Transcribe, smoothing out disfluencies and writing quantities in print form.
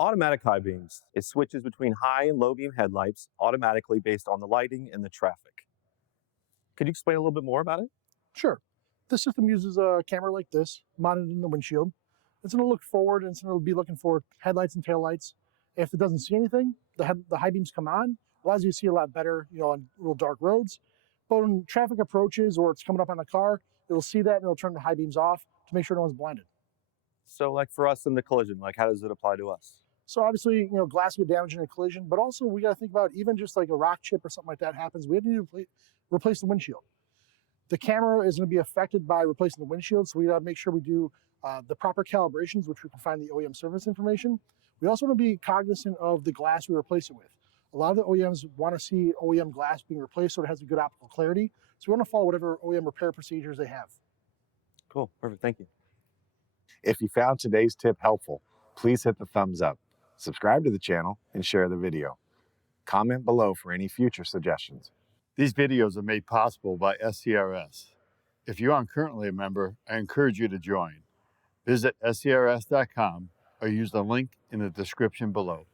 Automatic high beams. It switches between high and low beam headlights automatically based on the lighting and the traffic. Could you explain a little bit more about it? Sure. This system uses a camera like this, mounted in the windshield. It's going to look forward and it's going to be looking for headlights and taillights. If it doesn't see anything, the high beams come on. Allows you to see a lot better, on real dark roads. But when traffic approaches or it's coming up on a car, it'll see that and it'll turn the high beams off to make sure no one's blinded. So like for us in the collision, like how does it apply to us? So obviously, glass will get damaged in a collision, but also we got to think about even just like a rock chip or something like that happens, we have to replace the windshield. The camera is going to be affected by replacing the windshield, so we got to make sure we do the proper calibrations, which we can find in the OEM service information. We also want to be cognizant of the glass we replace it with. A lot of the OEMs want to see OEM glass being replaced so it has a good optical clarity. So we want to follow whatever OEM repair procedures they have. Cool, perfect, thank you. If you found today's tip helpful, please hit the thumbs up, subscribe to the channel, and share the video. Comment below for any future suggestions. These videos are made possible by SCRS. If you aren't currently a member, I encourage you to join. Visit scrs.com or use the link in the description below.